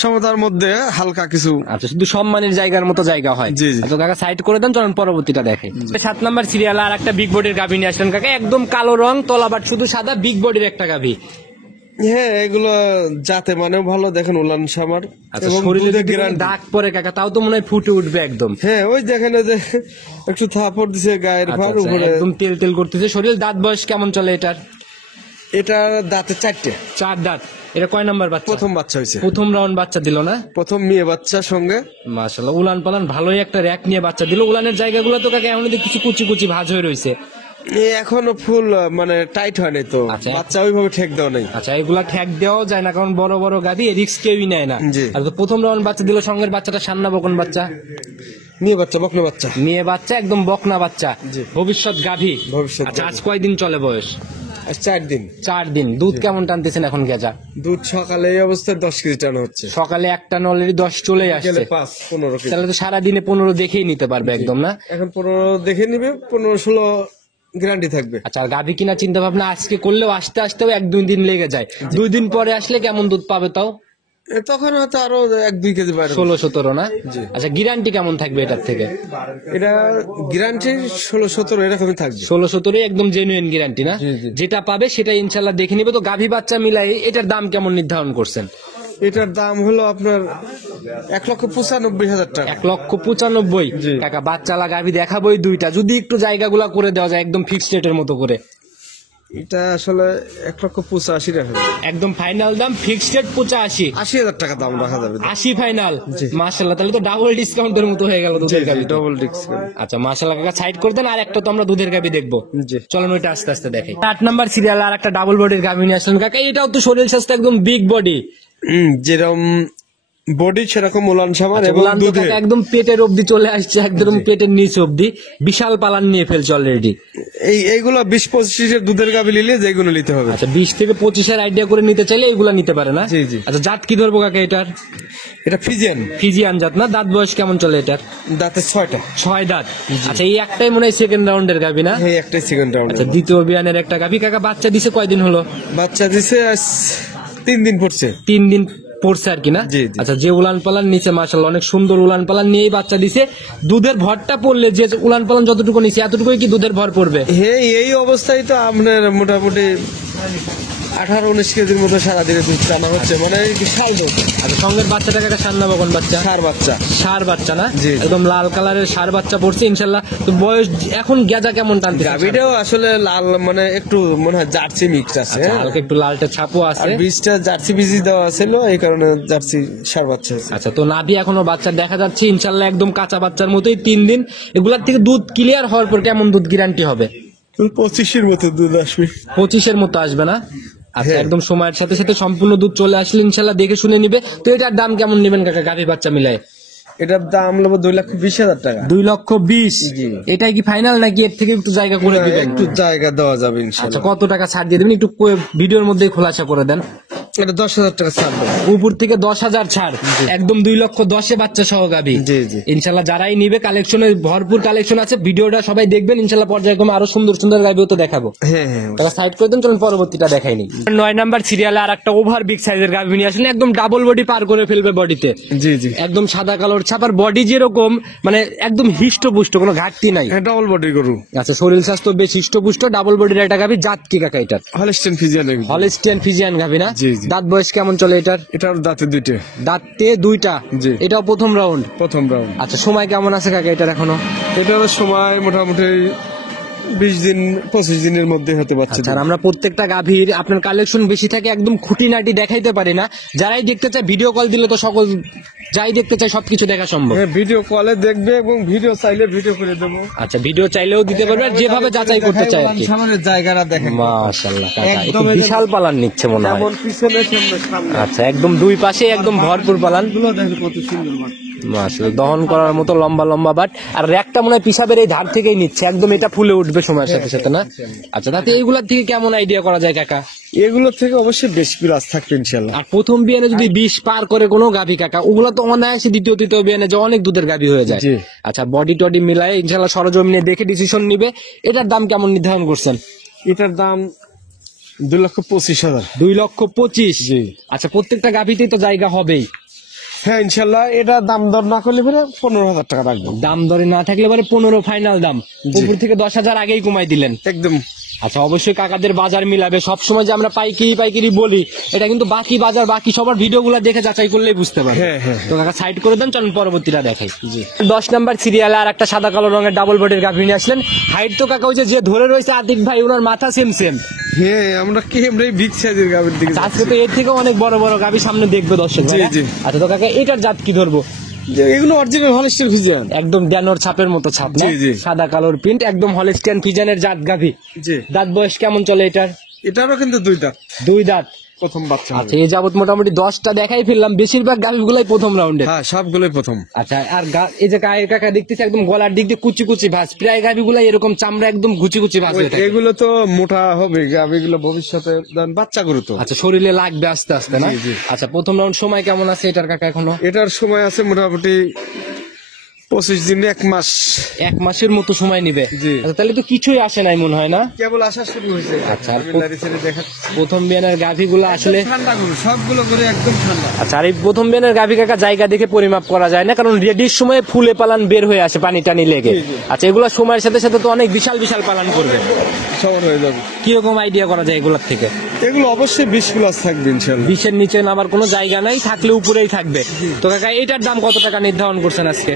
সমতার মধ্যে হালকা কিছু। আচ্ছা, শুধু সম্মানের জায়গার মতো জায়গা হয়। জি, জি। আচ্ছা কাকা, সাইড করে দেন, চলুন পরবর্তীটা দেখে। 7 নাম্বার সিরিয়াল আর একটা বিগ বডির গাভী নিয়ে আসলেন কাকা, একদম কালো রং, তলাবাট শুধু সাদা, বিগ বডির একটা গাভী। হ্যাঁ, এগুলো যাতে মানেও ভালো, দেখেন উলান সামার। আচ্ছা, এবং শরীরে দুধে যদি কোনো গ্যারান্টি। দাগ পরে কাকা, তাও তো মনে হয় ফুটে উঠবে একদম। হ্যাঁ, ওই দেখেন এই যে একটু থাপড় দিছে গায়ের আচ্ছা, ভার আচ্ছা, উপরে। একদম তেল তেল করতেছে শরীর। দাঁত বয়স কেমন চলে এটার? এটা দাঁতে 4টে। 4 দাঁত। এটা কয় নাম্বার বাচ্চা? প্রথম বাচ্চা হয়েছে। প্রথম রাউন্ড বাচ্চা দিল না? প্রথম মেয়ে বাচ্চার সঙ্গে। মাশাআল্লাহ, উলান পালান ভালোই একটা র‍্যাক নিয়ে বাচ্চা দিল। উলানের জায়গাগুলো তো কাকা এমন কিছু কুচি কুচি ভাঁজ হয়ে রয়েছে। এখনো ফুল মানে টাইট হয়নি তো, আচ্ছা। বাচ্চা ওইভাবে ঠেক দেওয়া নেই। আচ্ছা, এগুলা ঠ্যাক দেওয়াও যায় না, কারণ বড় বড় গাড়ি রিস্ক কেউই নেয় না। জি। আর তো প্রথম রাউন্ড বাচ্চা দিল, সঙ্গের বাচ্চাটা সান্না বকন বাচ্চা। মেয়ে বাচ্চা, বকনা বাচ্চা। মেয়ে বাচ্চা, একদম বকনা বাচ্চা। জি। ভবিষ্যৎ গাভী। ভবিষ্যৎ আচ্ছা, গাভী। আজ কয়দিন চলে বয়স? আর 4 দিন। 4 দিন। দুধ কেমন টানতেছেন এখন গেজা? দুধ সকালে এই অবস্থায় 10 কেজি টানা হচ্ছে। সকালে একটা অলরেডি 10 চলে গেলে আসছে। 5-15 কেজি। তাহলে তো সারাদিনে 15 দেখেই নিতে পারবে একদম না? এখন 15 দেখে নিবে, 15-16 গ্যারান্টি থাকবে। আচ্ছা, আর গাভী কিনা চিন্তা ভাবনা আজকে করলেও আসতে আসতেও 1-2 দিন লেগে যায়। 2 দিন পরে আসলে কেমন দুধ পাবে তাও? তখন হয়তো আরো 1-2 কেজি বাইরে। 16-17 না? আচ্ছা, গ্যারান্টি কেমন থাকবে এটার থেকে? এটা গ্যারান্টি 16-17 এরকমই থাকবে। 16-17 একদম জেনুইন গ্যারান্টি না? জি, জি। যেটা পাবে সেটা ইনশাল্লাহ দেখে নিবে। তো গাভী বাচ্চা মিলাই এটার দাম কেমন নির্ধারণ করছেন? এটার দাম হলো আপনার 1,95,000 টাকা। 1,95,000। জি। কাকা, বাচ্চালা গাভী দেখাবোই দুইটা, যদি একটু জায়গাগুলা করে দেওয়া যায় একদম ফিক্সড রেটের মতো করে। এটা আসলে 1,85,000 টাকা। একদম ফাইনাল দাম ফিক্সড রেট 85। 80,000 টাকা দাম রাখা যাবে। 80 ফাইনাল। মাশাআল্লাহ, তাহলে তো ডাবল ডিসকাউন্টের মতো হয়ে গেল দুধের গাভী। Double disc. আচ্ছা, মাশাআল্লাহ কাকা, সাইড করে দেন। আর একটা তো আমরা দুধের গাভী দেখবো। জি। চলুন ওইটা আস্তে আস্তে দেখি। 8 নাম্বার সিরিয়াল আর একটা ডাবল বডির গাভী নিয়ে আসলেন কাকা, এটাও তো শরীর স্বাস্থ্য একদম বিগ বডি। যেরকম বডি সেরকম উলান সামার এবং উলান তো দুধে। কাকা একদম পেটের অবধি চলে আসছে, একদম পেটের নিচ অবধি বিশাল পালান নিয়ে ফেলছে অলরেডি। এইগুলো 20-25 এর দুধের গাভী নিলে যেগুলো নিতে হবে। আচ্ছা, 20 থেকে 25 আইডিয়া করে নিতে চাইলে এগুলা নিতে পারে না? জি, জি। আচ্ছা, জাত কি ধরবো কাকা এটার? এটা ফিজিয়ান। ফিজিয়ান জাত না? দাঁত বয়স কেমন চলে এটার? দাঁতে 6টা। 6 দাঁত। আচ্ছা, এই একটাই মনে হয় সেকেন্ড রাউন্ডের গাভী না? এই একটাই সেকেন্ড রাউন্ড। আচ্ছা, দ্বিতীয় বিয়ানের একটা গাভী। কাকা, বাচ্চা দিছে কয়দিন হলো? বাচ্চা দিছে 3 দিন পড়ছে। 3 দিন পড়ছে আর কি না? জি, জি। আচ্ছা, যে উলান পালান নিচে মাশাআল্লাহ অনেক সুন্দর উলান পালান নিয়েই বাচ্চা দিছে। দুধের ভরটা পড়লে যে উলান পালান যতটুকু নিচে এতটুকুই কি দুধের ভর পড়বে? এই অবস্থায় তো আপনার মোটামুটি 18-19 কেজির মতো সারাদিনে দুধ টানা হচ্ছে, মানে বিশাল দুধ। আচ্ছা, সঙ্গের বাচ্চাটা কাকা সান্না বকন বাচ্চা? সার বাচ্চা। সার বাচ্চা না? জি। একদম লাল কালারের সার বাচ্চা পড়ছে ইনশাল্লাহ। তো বয়স এখন গেজা কেমন টানতে? গাভীটাও আসলে লাল, মানে একটু মনে হয় জার্সি মিক্স আছে। হ্যাঁ? হালকা একটু লালটা ছাপও আর আছে। বীজটা জার্সি বীজ দেওয়া ছিল, এই কারণে জার্সি সার বাচ্চা আছে। আচ্ছা, তো নাভি এখনো বাচ্চা দেখা যাচ্ছে ইনশাল্লাহ একদম কাঁচা বাচ্চার মতোই। 3 দিন এগুলার থেকে দুধ ক্লিয়ার হওয়ার পর কেমন দুধ গ্যারান্টি হবে? 25-এর মতো দুধ আসবে। 25-এর মতো আসবে না? আচ্ছা, একদম সময়ের সাথে সাথে সম্পূর্ণ দুধ চলে আসলে ইনশাল্লাহ দেখে শুনে নিবে। তো এটার দাম কেমন নেবেন কাকা গাভী বাচ্চা মিলায়? এটার দাম নেবো 2,20,000 টাকা। 2,20,000। জি। এটাই কি ফাইনাল নাকি এর থেকে একটু জায়গা করে দিবেন? একটু জায়গা দেওয়া যাবে আচ্ছা, ইনশাল্লাহ। কত টাকা ছাড় দিয়ে দেবেন একটু ভিডিওর মধ্যে খোলাসা করে দেন। এটা 10,000 টাকা ছাড় দেবো। উপর থেকে 10,000 ছাড়, একদম 2,10,000 বাচ্চা সহ গাভী। জি জি। ইনশাল্লাহ যারাই নিবে কালেকশনে ভরপুর কালেকশন আছে, ভিডিওটা সবাই দেখবেন ইনশাল্লাহ। পর্যায়ক্রমে আরো সুন্দর সুন্দর গাভীও তো দেখাবো। হ্যাঁ হ্যাঁ। তারা সাইড করে দেন, চলুন পরবর্তীটা দেখাইনি। 9 নাম্বার সিরিয়ালে আর একটা ওভার বিগ সাইজের গাভী নিয়ে আসেন, একদম ডাবল বডি পার করে ফেলবে বডিতে। জি জি। একদম সাদা কালোর ছাপার বডি, যেরকম মানে একদম হিষ্টপুষ্ট, কোনো ঘাটতি নাই। হ্যাঁ, ডবল বডি গরু। আচ্ছা, শরীর স্বাস্থ্য বেশ হিষ্টপুষ্ট, ডাবল বডির একটা গাভী। জাত কি কাকা এটার? Holstein Friesian. হলস্টিয়ান ফ্রিজিয়ান গাভী না? জি জি। দাঁত বয়স কেমন চলে এটার? এটার দাঁতে 2টা। দাঁতে 2টা। জি। এটাও প্রথম রাউন্ড। প্রথম রাউন্ড। আচ্ছা, সময় কেমন আছে কাকা এটার এখনো? এটার সময় মোটামুটি 20 দিন 25 দিনের মধ্যে হতে পারছে। আচ্ছা, আর আমরা প্রত্যেকটা গাভীর আপনার কালেকশন বেশি থাকে, একদম খুঁটিনাটি দেখাইতে পারি না। যারাই দেখতে চায় ভিডিও কল দিলে তো সকল যাই দেখতে চায় সবকিছু দেখা সম্ভব। হ্যাঁ, ভিডিও কলে দেখবে এবং ভিডিও চাইলে ভিডিও করে দেবো। আচ্ছা, ভিডিও চাইলেও দিতে পারবে, আর যেভাবে যাচাই করতে চায় আর কি। সামনের জায়গাটা দেখেন। মাশাআল্লাহ কাকা, একদম একটু বিশাল পালান নিচ্ছে মনে হয়। যেমন পিছনে সামনে। আচ্ছা, একদম দুই পাশে একদম ভরপুর পালান। গুলো দেখেন কত সুন্দর বাট। মাশাআল্লাহ, দহন করার মতো লম্বা লম্বা বাট। আর একটা মনে হয় পিসাবের এই ধার থেকেই নিচ্ছে, একদম এটা ফুলে উঠবে সময়ের সাথে সাথে না? আচ্ছা, তাতে এইগুলার থেকে কেমন আইডিয়া করা যায় কাকা? এগুলো থেকে অবশ্যই বেশি প্লাস থাকবে ইনশাআল্লাহ। আর প্রথম বিয়ানে যদি 20 পার করে কোনো গাভী কাকা, ওগুলো তো অনায়াসে দ্বিতীয় তৃতীয় বিয়ানে যে অনেক দুধের গাভী হয়ে যায়। জি। আচ্ছা, বডি টডি মিলায় ইনশাআল্লাহ সরজমিনে দেখে ডিসিশন নিবে। এটার দাম কেমন নির্ধারণ করছেন? এটার দাম 2,25,000। 2,25,000। জি। আচ্ছা, প্রত্যেকটা গাভীতেই তো জায়গা হবেই। হ্যাঁ ইনশাআল্লাহ। এটা দাম দর না করলে পরে 15,000 টাকা রাখবো। দাম দরে না থাকলে পরে 15 ফাইনাল দাম। উপর থেকে 10,000 আগেই কমাই দিলেন। একদম। আচ্ছা, অবশ্যই কাকাদের বাজার মিলাবে। সবসময় যে আমরা পাইকারি পাইকারি বলি, এটা কিন্তু বাকি বাজার বাকি সবার ভিডিওগুলো দেখে যাচাই করলেই বুঝতে পারবে। হ্যাঁ, হ্যাঁ। তো কাকা সাইড করে দেন, চলুন পরবর্তীটা দেখাই। জি। 10 নাম্বার সিরিয়ালে আর একটা সাদা কালো রঙের ডাবল বডির গাভী নিয়ে আসলেন। হাইট তো কাকা ওই যে ধরে রয়েছে আতিক ভাই, ওনার মাথা সেম সেম। হ্যাঁ, আমরা এই বিগ সাইজের গাভীর দিকে আচ্ছা, আজকে তো এর থেকে অনেক বড় বড় গাভী সামনে দেখবে দর্শক। জি, জি। আচ্ছা, তো কাকা এটার জাত কি ধরবো? যে এগুলো অরিজিনাল হলস্টেইন ফ্রিজিয়ান। একদম ড্যানোর ছাপের মতো ছাপ না? জি, জি। সাদা কালোর প্রিন্ট, একদম হলস্টিয়ান ফ্রিজিয়ানের জাত গাভী। জি। দাঁত বয়স কেমন চলে এটার? এটারও কিন্তু 2 দাঁত। 2 দাঁত। প্রথম বাচ্চা। আচ্ছা, এই যাবত মোটামুটি 10টা দেখাই ফেললাম, বেশিরভাগ গাভীগুলাই প্রথম রাউন্ডে। হ্যাঁ, সবগুলোই প্রথম। আচ্ছা, আর এই যে গায়ের কাকা দেখতেছি একদম গলার দিক দিয়ে কুচি কুচি ভাঁজ, প্রায় গাভীগুলাই এরকম চামড়া একদম ঘুচি ঘুচি ভাঁজ হয়ে থাকে। এগুলো তো মোটা হবে গাভীগুলো ভবিষ্যতে বাচ্চা গরু তো। আচ্ছা, শরীরে লাগবে আস্তে আস্তে না? জি, জি। আচ্ছা, প্রথম রাউন্ড সময় কেমন আছে এটার কাকা এখনো? এটার সময় আছে মোটামুটি 25 দিন 1 মাস। 1 মাসের মতো সময় নিবে। জি। আচ্ছা, তাহলে তো কিছুই আসে নাই মনে হয় না? কেবল আসা শুরু হয়েছে। আচ্ছা, আর আমি লারি ছেড়ে দেখাচ্ছি। প্রথম বিয়ানের গাভীগুলো আসলে ঠান্ডা গরু, সবগুলো গরু একদম ঠান্ডা। আচ্ছা, আর এই প্রথম বিয়ানের গাভী কাকা জায়গা দেখে পরিমাপ করা যায় না, কারণ রেডির সময় ফুলে পালান বের হয়ে আসে পানি টানি লেগে। আচ্ছা, এগুলো সময়ের সাথে সাথে তো অনেক বিশাল বিশাল পালন করবে। সবার হয়ে যাবে। কিরকম আইডিয়া করা যায় এগুলোর থেকে? এগুলো অবশ্যই 20 প্লাস থাকবে ইনশাআল্লাহ। 20-এর নিচে নামার কোনো জায়গা নাই, থাকলে উপরেই থাকবে। তো কাকা এটার দাম কত টাকা নির্ধারণ করছেন আজকে?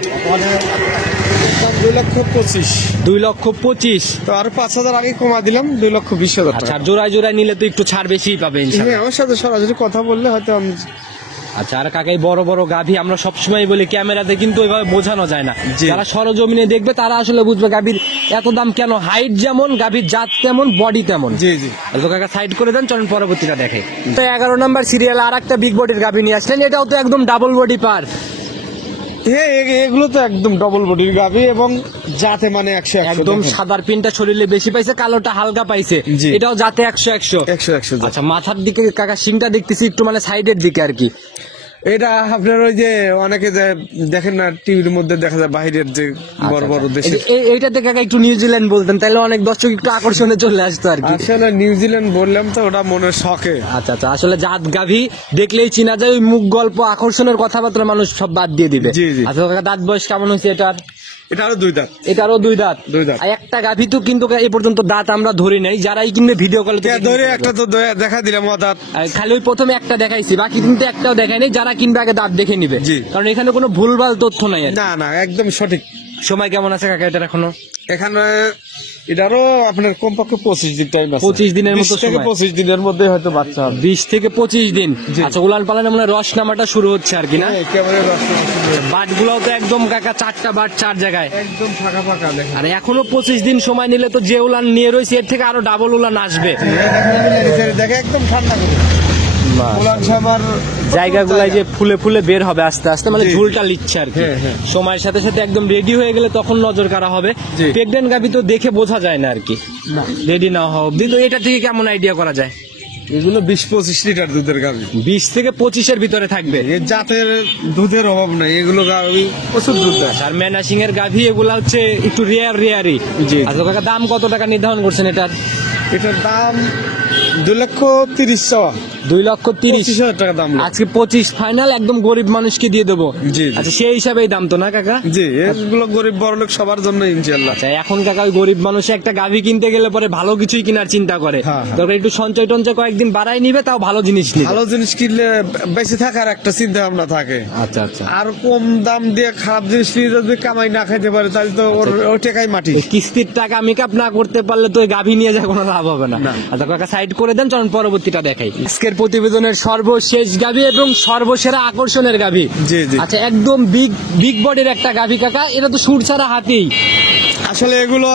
2,25,000। 2,25,000। তো আর 5,000 আগে কমা দিলাম, 2,20,000 আচ্ছা, টাকা। আর জোড়ায় জোড়ায় নিলে তো একটু ছাড় বেশিই পাবে ইনশাআল্লাহ। হ্যাঁ, আমার সাথে সরাসরি কথা বললে হয়তো আমি। আচ্ছা, আর কাকাই বড় বড় গাভী আমরা সবসময় বলি ক্যামেরাতে কিন্তু ওইভাবে বোঝানো যায় না। জি। যারা সরজমিনে দেখবে তারা আসলে বুঝবে গাভীর এত দাম কেন। হাইট যেমন, গাভীর জাত তেমন, বডি তেমন। জি জি। তো কাকা সাইড করে দেন, চলুন পরবর্তীটা দেখে। তো 11 নাম্বার সিরিয়াল আর একটা বিগ বডির গাভী নিয়ে আসলেন, এটাও তো একদম ডাবল বডি পার। হ্যাঁ, এগুলো তো একদম ডবল বডির গাভী এবং জাতে মানে 100 একদম সাদার পিনটা শরীরে বেশি পাইছে, কালোটা হালকা পাইছে। জি। এটাও যাতে 100 100 আচ্ছা, মাথার দিকে কাকা শিংটা দেখতেছি একটু মানে সাইডের দিকে আর কি। এটা আপনার ওই যে অনেকে যে দেখেন না টিভির মধ্যে দেখা যায় বাইরের যে বড় বড় দেশে। এইটাতে কাকা একটু নিউজিল্যান্ড বলতেন, তাহলে অনেক দর্শক একটু আকর্ষণে চলে আসতো আর কি। আসলে নিউজিল্যান্ড বললাম তো ওটা মনের শখে। আচ্ছা আচ্ছা, আসলে জাত গাভী দেখলেই চিনা যায়, ওই মুখ গল্প আকর্ষণের কথাবার্তা মানুষ সব বাদ দিয়ে দিবে। জি, জি। আচ্ছা কাকা, দাঁত বয়স কেমন হয়েছে এটার? এটা আরো 2 দাঁত। এটারও 2 দাঁত। 2 দাঁত। আর একটা গাভী তো কিন্তু এ পর্যন্ত দাঁত আমরা ধরি নাই, যারাই কিনবে ভিডিও কল ধরে একটা তো দেখা দিলাম দাঁত। খালি ওই প্রথমে একটা দেখাইছি, বাকি কিন্তু একটাও দেখাই নাই। যারা কিনবে আগে দাঁত দেখে নিবে, জি। কারণ এখানে কোনো ভুলভাল তথ্য নাই আর কি। না না, একদম সঠিক। সময় কেমন আছে কাকা এটার এখনো? এখানে এটারও আপনার কমপক্ষে 25 দিন টাইম আছে। 25 দিনের মতো 20 থেকে সময়। 25 দিনের মধ্যে হয়তো বাচ্চা হবে। 20 থেকে 25 দিন। জি। আচ্ছা, উলান পালানে মানে রস নামাটা শুরু হচ্ছে আর কি না? হ্যাঁ, একেবারে রসনা শুরু হয়ে- বাট গুলাও তো একদম কাকা 4টা বাট 4 জায়গায়। একদম ফাঁকা ফাঁকা দেখেন। আর এখনো 25 দিন সময় নিলে তো যে উলান নিয়ে রয়েছে এর থেকে আরো ডাবল উলান আসবে। দেখে একদম ঠান্ডা করে উলান সামার জায়গাগুলাই যে ফুলে ফুলে বের হবে আস্তে আস্তে, মানে জি। ঝুলটা লিচ্ছে আর কি। হ্যাঁ, হ্যাঁ। সময়ের সাথে সাথে একদম রেডি হয়ে গেলে তখন নজর কাড়া হবে। জি। প্রেগনেন্ট গাভী তো দেখে বোঝা যায় না আর কি, না, রেডি না হওয়া অব্দি। তো এটা থেকে কেমন আইডিয়া করা যায়? এগুলো 20-25 লিটার দুধের গাভী। 20 থেকে 25-এর ভিতরে থাকবে। এর জাতের দুধের অভাব নাই, এগুলো গাভী প্রচুর দুধ দেয়। আর ম্যানাসিং এর গাভী এগুলা হচ্ছে একটু রেয়ারই। জি। আচ্ছা কাকা, দাম কত টাকা নির্ধারণ করছেন এটার? এটার দাম 2,30,000 চাওয়া, 2,30,000। 25,000 টাকা দাম। আজকে 25 ফাইনাল, একদম গরিব মানুষকে দিয়ে দেবো। জি, জি। আচ্ছা, সেই হিসাবেই দাম তো না কাকা? জি, এগুলো গরিব বড়লোক সবার জন্য ইনশাআল্লাহ। আচ্ছা, এখন কাকা ওই গরিব মানুষ একটা গাভী কিনতে গেলে পরে ভালো কিছুই কেনার চিন্তা করে। হ্যাঁ, হ্যাঁ। দরকার একটু সঞ্চয় টঞ্চয় কয়েকদিন বাড়াই নিবে, তাও ভালো জিনিস নিবে। ভালো জিনিস কিনলে বেঁচে থাকার একটা চিন্তা ভাবনা থাকে। আচ্ছা আচ্ছা। আর কম দাম দিয়ে খারাপ জিনিস নিয়ে যদি কামাই না খাইতে পারে তাহলে তো ওর টাকাই মাটি। এই কিস্তির টাকা মেকআপ না করতে পারলে তো এই গাভী নিয়ে যা কোনো লাভ হবে না। না। আচ্ছা কাকা, সাইড করে দেন, চলুন পরবর্তীটা দেখাই। আজকের প্রতিবেদনের সর্বশেষ গাভী এবং সর্বসেরা আকর্ষণের গাভী। জি, জি। আচ্ছা, একদম বিগ বডির একটা গাভী কাকা, এটা তো সুর ছাড়া হাতি। আসলে এগুলো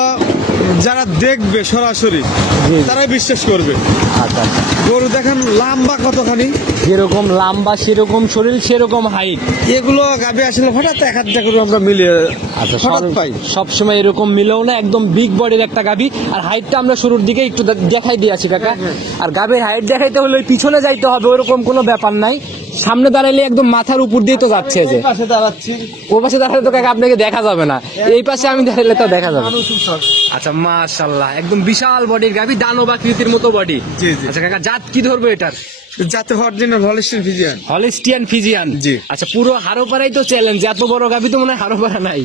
যারা দেখবে সরাসরি জি। তারাই বিশ্বাস করবে। আচ্ছা আচ্ছা। গরু দেখেন লম্বা কতখানি, যেরকম লম্বা সেরকম শরীর সেরকম হাইট। এগুলো গাভী আসলে হঠাৎ এক হাত করে আমরা মিলিয়ে আচ্ছা, হঠাৎ পাই। সবসময় এরকম মিলেও না, একদম বিগ বডির একটা গাভী। আর হাইটটা আমরা শুরুর দিকে একটু দেখাই দিয়েছি কাকা। আর গাভীর হাইট দেখাইতে হলে ওই পিছনে যাইতে হবে, ওরকম কোনো ব্যাপার নাই। সামনে দাঁড়াইলে একদম মাথার উপর দিয়ে তো যাচ্ছে যে। এই পাশে দাঁড়াচ্ছি, ও পাশে দাঁড়ালে তো কাকা আপনাকে দেখা যাবে না, এই পাশে আমি দাঁড়ালে তো দেখা যাবে। মানুষ উৎসব। আচ্ছা, মাশাআল্লাহ, একদম বিশাল বডির গাভী, দানব আকৃতির মতো বডি। জি, জি। আচ্ছা কাকা, জাত কি ধরবো এটার? যাতে original Holstein Friesian. Holstein Friesian. জি। আচ্ছা, পুরো হারোপাড়াই তো চ্যালেঞ্জ, এত বড় গাভী তো মনে হয় হারোপাড়া নাই।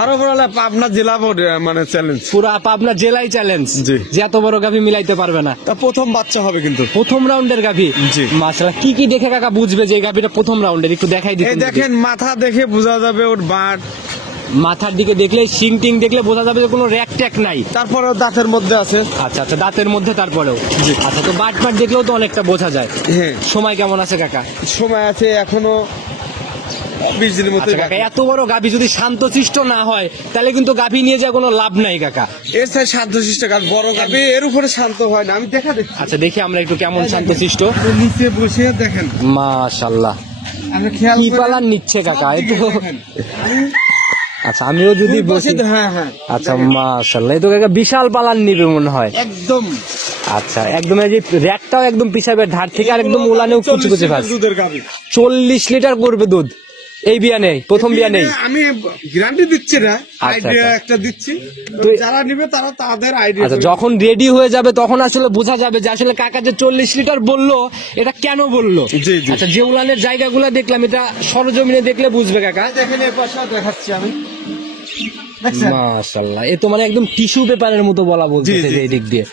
আরো বড় পাবনা জেলা বোর্ড মানে চ্যালেঞ্জ। পুরো আপনার জেলায় চ্যালেঞ্জ, জি। যে এত বড় গাভী মিলাইতে পারবে না। তা প্রথম বাচ্চা হবে কিন্তু। প্রথম রাউন্ডের গাভী। জি। মাশাআল্লাহ, কি কি দেখে কাকা বুঝবে যে এই গাভীটা প্রথম রাউন্ডের? একটু দেখাই এই দিতেন যদি। দেখেন মাথা দেখে বোঝা যাবে ওর বাট, মাথার দিকে দেখলে, শিং টিং দেখলে বোঝা যাবে যে কোনো র্যাক ট্যাক নাই। তারপরে দাঁতের মধ্যে আছে। আচ্ছা আচ্ছা, দাঁতের মধ্যে তারপরেও। জি। আচ্ছা, তো বাট ফাট দেখলেও তো অনেকটা বোঝা যায়। হ্যাঁ, সময় কেমন আছে কাকা? সময় আছে এখনো 20 দিনের মতো। আচ্ছা কাকা, এত বড় গাভী যদি শান্তশিষ্ট না হয় তাহলে কিন্তু গাভী নিয়ে যা কোনো লাভ নাই কাকা। এর সাথে শান্তশিষ্ট গাছ, বড় গাভী এর উপরে শান্ত হয় না। আমি দেখা দেখছি। আচ্ছা, দেখি আমরা একটু কেমন শান্তশিষ্ট। আপনি নিচে বসে দেখেন, মাশাআল্লাহ, আপনি খেয়াল কি করেন। পালান নিচ্ছে কাকা, সব একটু। দিকে দেখেন। আচ্ছা, আমিও যদি বসি। হ্যাঁ, হ্যাঁ, আচ্ছা, মাশাআল্লাহ, এই তো কাকা বিশাল পালান নিবে মনে হয়। একদম। আচ্ছা, একদম এই যে র্যাকটাও একদম পিছাবের ধার থেকে, আর একদম উলানেও কুচি কুচি ভাস। দুধের গাভী 40 লিটার করবে দুধ এই বিয়ানে, প্রথম বিয়ানেই। আমি গ্যারান্টি দিচ্ছি না, আচ্ছা, আইডিয়া আচ্ছা। একটা দিচ্ছি। তুই- যারা নিবে তারা তাদের আইডিয়া। আচ্ছা, যখন রেডি হয়ে যাবে তখন আসলে বোঝা যাবে যে আসলে কাকা যে 40 লিটার বললো এটা কেন বললো। জি, জি। আচ্ছা, যে উলানের জায়গাগুলো দেখলাম, এটা সরজমিনে দেখলে বুঝবে কাকা। দেখেন এই পাশে দেখাচ্ছি আমি, দেখছেন? মাশাআল্লাহ, এ তো মানে একদম টিস্যু পেপারের মতো বলা বলতেছে জি, জি। যে এই দিক দিয়ে।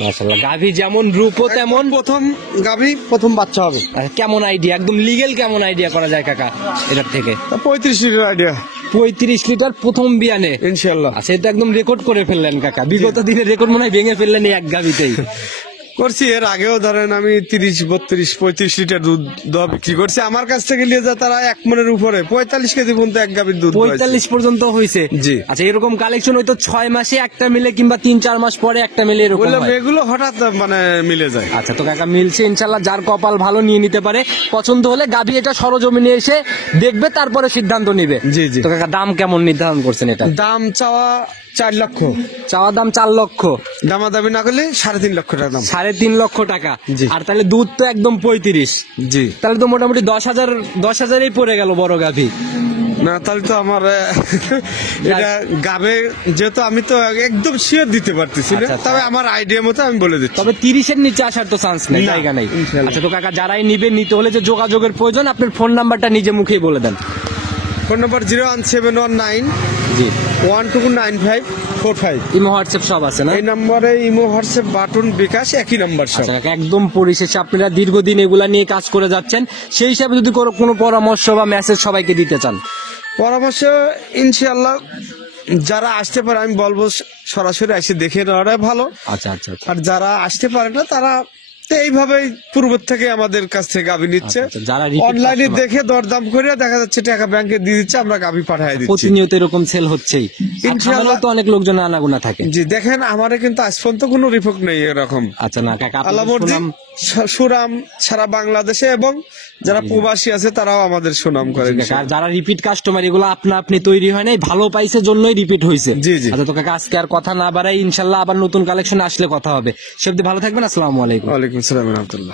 মাশাআল্লাহ, গাভী যেমন রূপও তেমন। প্রথম গাভী প্রথম বাচ্চা হবে। আচ্ছা, কেমন আইডিয়া, একদম লিগেল কেমন আইডিয়া করা যায় কাকা এটার থেকে? 35 লিটার আইডিয়া 35 লিটার প্রথম বিয়ানে। ইনশাআল্লাহ আচ্ছা, এটা একদম রেকর্ড করে ফেললেন কাকা, বিগত দিনের রেকর্ড মনে হয় ভেঙে ফেললেন এই এক গাভীতেই। করছি। এর আগেও ধরেন আমি 30, 32, 35 লিটার দুধ দহা বিক্রি করছি। আমার কাছ থেকে নিয়ে যায় তারা 1 মনের উপরে 45 কেজি পর্যন্ত এক গাভীর দুধ দোয়াইছে। 45 পর্যন্ত হয়েছে। জি। আচ্ছা, এরকম কালেকশন হয়তো 6 মাসে একটা মিলে কিংবা 3-4 মাস পরে একটা মিলে এরকম বললাম হয়। এগুলো হঠাৎ মানে মিলে যায়। আচ্ছা, তো কাকা মিলছে ইনশাল্লাহ, যার কপাল ভালো নিয়ে নিতে পারে। পছন্দ হলে গাভী এটা সরজমিনে এসে দেখবে, তারপরে সিদ্ধান্ত নিবে। জি, জি। তো কাকা, দাম কেমন নির্ধারণ করছেন এটা? দাম চাওয়া 4 লক্ষ, চাওয়া দাম 4 লক্ষ, দামাদামি না করলে 3.5 লক্ষ টাকা দাম। 3.5 লক্ষ টাকা। জি। আর তাহলে দুধ তো একদম 35, জি। তাহলে তো মোটামুটি 10,000-10,000-ই পড়ে গেল বড় গাভী। না তাহলে তো আমার এটা গাবে, যেহেতু আমি তো একদম শিওর দিতে পারতেছি না, আচ্ছা, আচ্ছা। তবে আমার আইডিয়া মতো আমি বলে দিচ্ছি। তবে 30-এর নিচে আসার তো চান্স নেই, না, জায়গা নেই। ইনশাল্লাহ। আচ্ছা, তো কাকা, যারাই নিতে হলে যে যোগাযোগের প্রয়োজন, আপনার ফোন নাম্বারটা নিজে মুখেই বলে দেন। ফোন নম্বর 01719 জি। 129545। ইমো হোয়াটসঅ্যাপ সব আছে না? এই নম্বরে ইমো হোয়াটসঅ্যাপ বাটন বিকাশ একই নাম্বার সব। আচ্ছা কাকা, একদম পরিশেষে আপনারা দীর্ঘদিন এগুলা নিয়ে কাজ করে যাচ্ছেন, সেই হিসাবে যদি কোনো পরামর্শ বা মেসেজ সবাইকে দিতে চান? পরামর্শ ইনশাআল্লাহ যারা আসতে পারে আমি বলবো সরাসরি এসে দেখে নেওয়াটাই ভালো। আচ্ছা আচ্ছা আচ্ছা আর যারা আসতে পারে না তারা তো এইভাবেই পূর্ব থেকে আমাদের কাছ থেকে গাভী নিচ্ছে। আচ্ছা, যারা repeat অনলাইনে customer। দেখে দরদাম করে দেখা যাচ্ছে টাকা ব্যাংকে দিয়ে দিচ্ছে, আমরা গাভী পাঠিয়ে দিচ্ছি। প্রতিনিয়ত এরকম সেল হচ্ছেই। ইনশাআল্লাহ। তো অনেক লোকজন আনাগোনা থাকে। জি দেখেন, আমারে কিন্তু আজ পর্যন্ত কোনো রিপোর্ট নেই এরকম। আচ্ছা না কাকা, আপনাদের আলামর্দি সুনাম সুনাম সারা বাংলাদেশে এবং যারা প্রবাসী আছে তারাও আমাদের সুনাম করে। কাকা, আর যারা রিপিট কাস্টমার এগুলো আপনা আপনি তৈরি হয় নাই, ভালো পাইছে জন্যই রিপিট হয়েছে। জি, জি। আচ্ছা তো কাকা আজকে আর কথা না বাড়াই, ইনশাল্লাহ আবার নতুন কালেকশন আসলে কথা হবে। সে অবধি ভালো থাকবেন, আসসালামু আলাইকুম। ওয়ালাইকুম আসসালাম রহমতুল্লাহ।